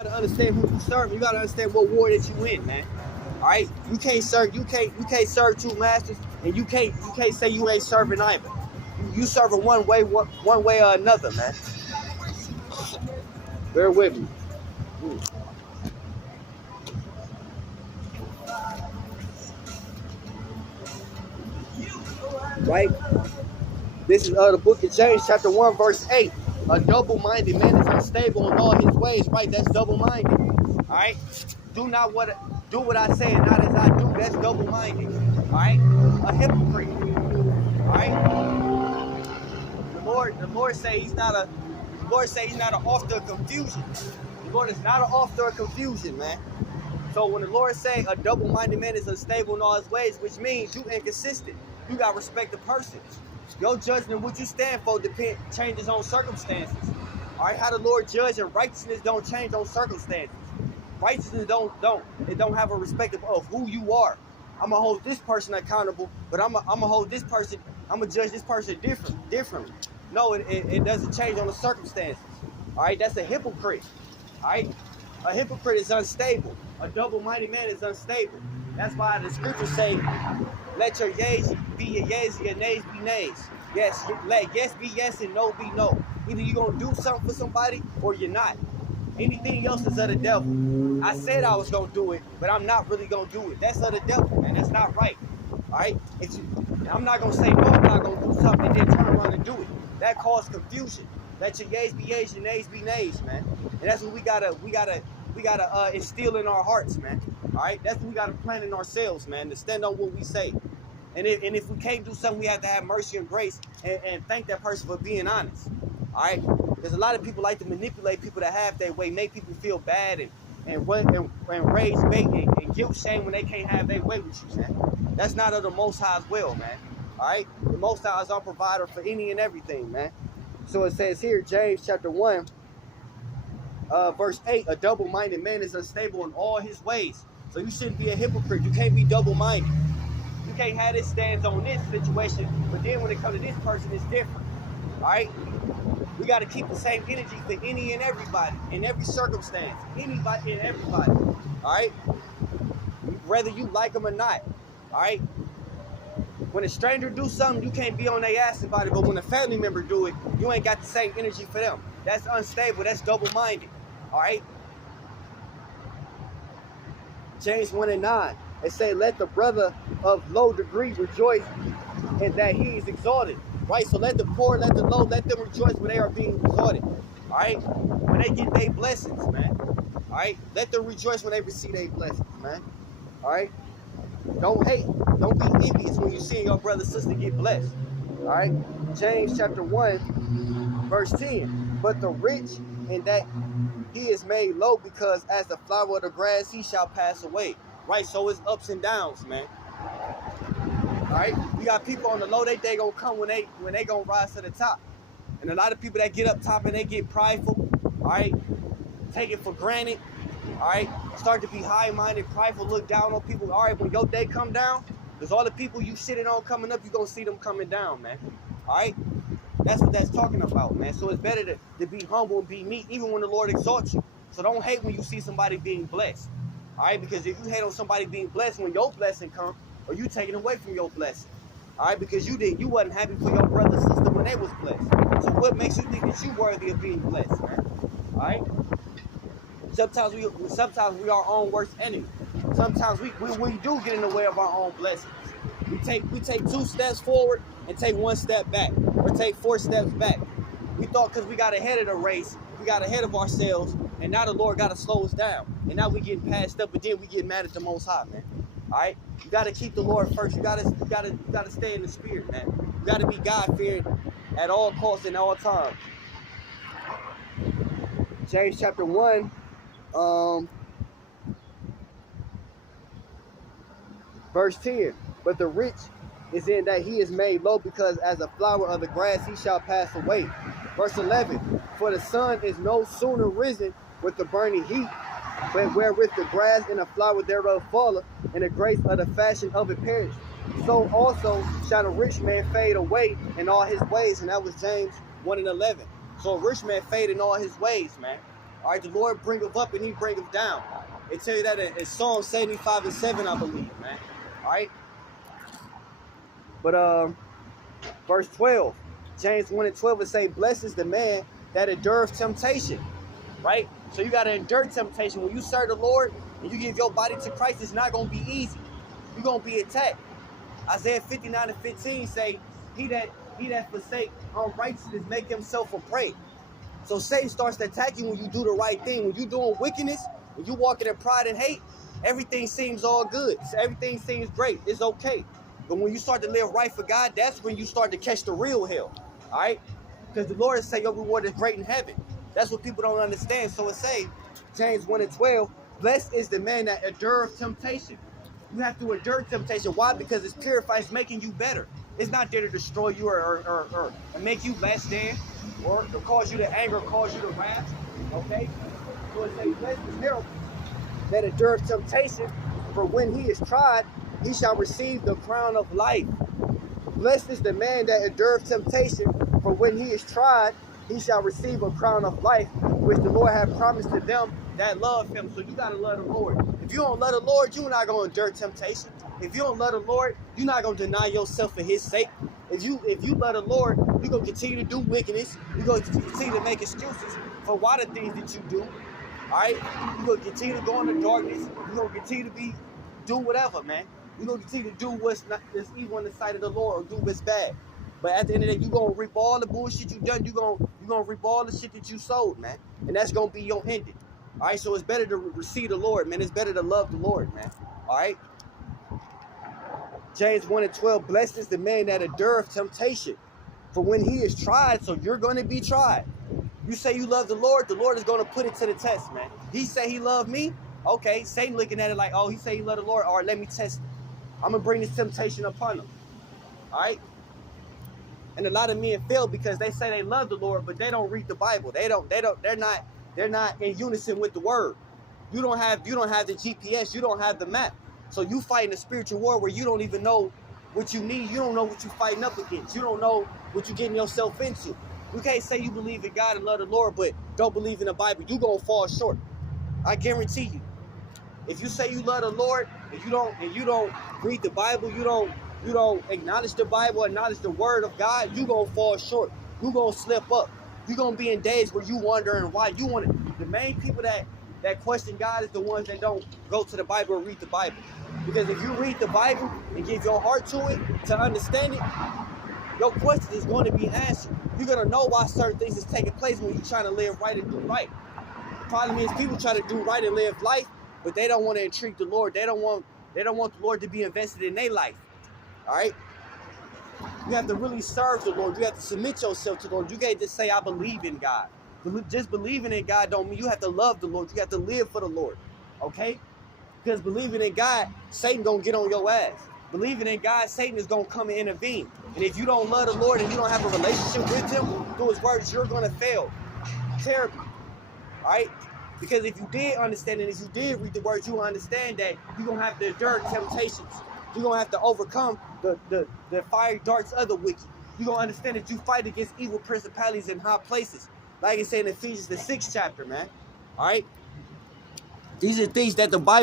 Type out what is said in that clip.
gotta understand who you serve. You gotta understand what war that you in, man. All right, you can't serve two masters, and you can't say you ain't serving either. You serving one way or another, man. Bear with me. Right? This is the book of James, chapter 1, verse 8. A double-minded man is unstable in all his ways, right? That's double-minded. All right? Do what I say and not as I do. That's double-minded. All right? A hypocrite. All right? The Lord say he's not an author of confusion. The Lord is not an author of confusion, man. So when the Lord say a double-minded man is unstable in all his ways, which means you inconsistent. You got to respect the person. Your judgment, what you stand for, changes on circumstances. All right, how the Lord judge and righteousness don't change on circumstances. Righteousness don't have a respect of who you are. I'm gonna hold this person accountable, but I'm gonna hold this person. I'm gonna judge this person differently. No, it doesn't change on the circumstances. All right, that's a hypocrite. All right, a hypocrite is unstable. A double-minded man is unstable. That's why the scriptures say, let your yeas be your yeas and your nays be nays. Yes, let yes be yes and no be no. Either you're going to do something for somebody or you're not. Anything else is of the devil. I said I was going to do it, but I'm not really going to do it. That's of the devil, man. That's not right. All right? I'm not going to say no, I'm not going to do something and then turn around and do it. That causes confusion. Let your yeas be yeas, your nays be nays, man. And that's what we gotta instill in our hearts, man. All right, that's what we gotta plant in ourselves, man. To stand on what we say, and if we can't do something, we have to have mercy and grace and thank that person for being honest. All right, because a lot of people like to manipulate people that have their way, make people feel bad and raise bait and guilt shame when they can't have their way with you, man. That's not of the Most High as well, man. All right, the Most High is our provider for any and everything, man. So it says here, James chapter 1, verse 8, a double-minded man is unstable in all his ways. So you shouldn't be a hypocrite. You can't be double-minded. You can't have this stance on this situation, but then when it comes to this person, it's different. All right? We got to keep the same energy for any and everybody, in every circumstance. Anybody and everybody. All right? Whether you like them or not. All right? When a stranger do something, you can't be on their ass about it, but when a family member do it, you ain't got the same energy for them. That's unstable. That's double-minded. All right? James 1 and 9. It say, let the brother of low degree rejoice in that he is exalted. Right? So let the poor, let the low, let them rejoice when they are being exalted. All right? When they get their blessings, man. All right? Let them rejoice when they receive their blessings, man. All right? Don't hate. Don't be envious when you see your brother, sister get blessed. All right? James chapter 1, verse 10. But the rich in that he is made low, because as the flower of the grass he shall pass away. Right? So it's ups and downs, man. All right? We got people on the low, they gonna come when they gonna rise to the top. And a lot of people that get up top and they get prideful, all right? Take it for granted. All right, start to be high-minded, prideful, look down on people. All right, when your day come down, because all the people you sitting on coming up, you're going to see them coming down, man. All right, that's what that's talking about, man. So it's better to be humble and be meek, even when the Lord exalts you. So don't hate when you see somebody being blessed. All right, because if you hate on somebody being blessed when your blessing comes, or you taking away from your blessing. All right, because you wasn't happy for your brother or sister when they was blessed. So what makes you think that you worthy of being blessed, man? All right. Sometimes we are our own worst enemy. Sometimes we do get in the way of our own blessings. We take 2 steps forward and take 1 step back, or take 4 steps back. We thought because we got ahead of the race, we got ahead of ourselves, and now the Lord got to slow us down. And now we getting passed up, but then we get mad at the Most High, man. All right, you got to keep the Lord first. You got to stay in the spirit, man. You got to be God-fearing at all costs and all times. James chapter 1. Verse 10, but the rich is in that he is made low, because as a flower of the grass he shall pass away. Verse 11, for the sun is no sooner risen with the burning heat, but wherewith the grass and the flower thereof falleth, and the grace of the fashion of it perish. So also shall a rich man fade away in all his ways. And that was James 1 and 11. So a rich man fade in all his ways, man. All right, the Lord bringeth up and he bringeth down. It tell you that in Psalm 75:7, I believe, man. All right. But verse 12, James 1:12 will say, blessed is the man that endureth temptation. Right? So you got to endure temptation. When you serve the Lord and you give your body to Christ, it's not going to be easy. You're going to be attacked. Isaiah 59:15 say, he that forsake unrighteousness make himself a prey. So Satan starts to attack you when you do the right thing. When you're doing wickedness, when you walking in pride and hate, everything seems all good. So everything seems great. It's okay. But when you start to live right for God, that's when you start to catch the real hell. All right? Because the Lord say your reward is great in heaven. That's what people don't understand. So it say, James 1:12, blessed is the man that endureth temptation. You have to endure temptation. Why? Because it's purified. It's making you better. It's not there to destroy you or make you less than, or to cause you to anger, cause you to wrath. Okay? So it says, blessed is him that endureth temptation, for when he is tried, he shall receive the crown of life. Blessed is the man that endureth temptation, for when he is tried, he shall receive a crown of life, which the Lord hath promised to them that love him. So you got to love the Lord. If you don't love the Lord, you're not going to endure temptation. If you don't love the Lord, you're not going to deny yourself for his sake. If you love the Lord, you're going to continue to do wickedness. You're going to continue to make excuses for why the things that you do. All right? You're going to continue to go into darkness. You're going to continue to do whatever, man. You're going to continue to do what's evil in the sight of the Lord, or do what's bad. But at the end of the day, you're going to reap all the bullshit you done. You're going to reap all the shit that you sowed, man. And that's going to be your ending. All right? So it's better to receive the Lord, man. It's better to love the Lord, man. All right? James 1:12, blessed is the man that endureth temptation. For when he is tried, so you're going to be tried. You say you love the Lord is going to put it to the test, man. He say he loved me. Okay, Satan looking at it like, oh, he say he love the Lord. All right, let me test him. I'm going to bring this temptation upon him. All right? And a lot of men fail because they say they love the Lord, but they don't read the Bible. They're not in unison with the word. You don't have the GPS, you don't have the map. So you fighting a spiritual war where you don't even know what you need. You don't know what you're fighting up against. You don't know what you're getting yourself into. You can't say you believe in God and love the Lord, but don't believe in the Bible. You're gonna fall short. I guarantee you. If you say you love the Lord and you don't read the Bible, you don't acknowledge the Bible, acknowledge the word of God, you're gonna fall short. You're gonna slip up. You're gonna be in days where you wondering why. The main people that question God is the ones that don't go to the Bible or read the Bible. Because if you read the Bible and give your heart to it, to understand it, your question is going to be answered. You're going to know why certain things is taking place when you're trying to live right and do right. The problem is people try to do right and live life, but they don't want to entreat the Lord. They don't want the Lord to be invested in their life. All right? You have to really serve the Lord. You have to submit yourself to the Lord. You can't just say, I believe in God. Just believing in God don't mean you have to love the Lord. You have to live for the Lord. Okay? Because believing in God, Satan gonna get on your ass. Believing in God, Satan is gonna come and intervene. And if you don't love the Lord and you don't have a relationship with him through his words, you're gonna fail terribly. All right? Because if you did understand it, if you did read the words, you will understand that you're gonna have to endure temptations. You're gonna have to overcome the fiery darts of the wicked. You're gonna understand that you fight against evil principalities in high places. Like it said in Ephesians the 6th chapter, man. All right? These are things that the Bible